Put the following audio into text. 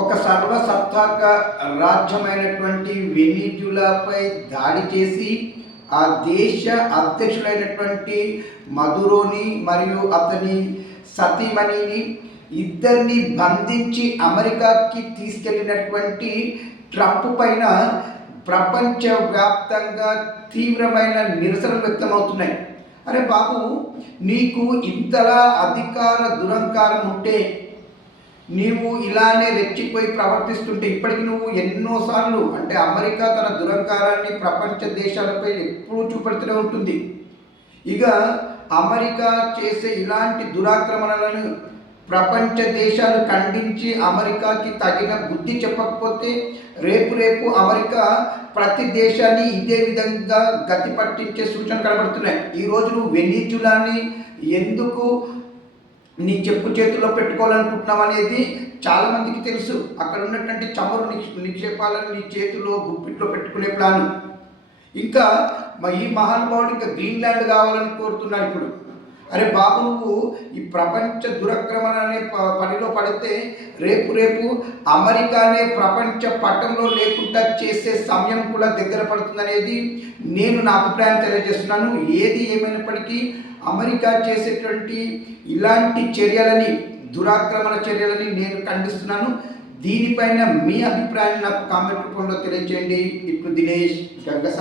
ఒక సర్వసత్తాక రాజ్యమైనటువంటి వెనిజులాపై దాడి చేసి ఆ దేశ అధ్యక్షుడైనటువంటి మదురోని మరియు అతని సతీమణిని ఇద్దరిని బంధించి అమెరికాకి తీసుకెళ్ళినటువంటి ట్రంప్ పైన ప్రపంచవ్యాప్తంగా తీవ్రమైన నిరసనలు వ్యక్తమవుతున్నాయి. అరే బాబు, నీకు ఇంతలా అధికార దురంకారం ఉంటే, నీవు ఇలానే రెచ్చిపోయి ప్రవర్తిస్తుంటే, ఇప్పటికి నువ్వు ఎన్నోసార్లు అంటే అమెరికా తన దురంకారాన్ని ప్రపంచ దేశాలపై ఎప్పుడూ చూపెడుతూనే ఉంటుంది. ఇక అమెరికా చేసే ఇలాంటి దురాక్రమణలను ప్రపంచ దేశాలు ఖండించి అమెరికాకి తగిన బుద్ధి చెప్పకపోతే రేపు అమెరికా ప్రతి దేశాన్ని ఇదే విధంగా గతి పట్టించే సూచనలు కనబడుతున్నాయి. ఈరోజు నువ్వు వెనిజులాని ఎందుకు నీ చెప్పు చేతుల్లో పెట్టుకోవాలనుకుంటున్నావు అనేది చాలామందికి తెలుసు. అక్కడ ఉన్నటువంటి చమురు నిక్షేపాలను నీ చేతిలో గుప్పిట్లో పెట్టుకునే ప్లాను. ఇంకా ఈ మహానుభావుడు ఇంకా గ్రీన్లాండ్ కావాలని కోరుతున్నాడు ఇప్పుడు. అరే బాబు, నువ్వు ఈ ప్రపంచ దురక్రమణ అనే పనిలో పడితే రేపు అమెరికానే ప్రపంచ పట్టంలో లేకుండా చేసే సమయం కూడా దగ్గర పడుతుందనేది నేను నా అభిప్రాయం తెలియజేస్తున్నాను. ఏది ఏమైనప్పటికీ అమెరికా చేసేటువంటి ఇలాంటి చర్యలని, దురాక్రమణ చర్యలని నేను ఖండిస్తున్నాను. దీనిపైన మీ అభిప్రాయాన్ని నాకు కామెంట్ రూపంలో తెలియజేయండి. ఇప్పుడు దినేష్ గంగసాయి.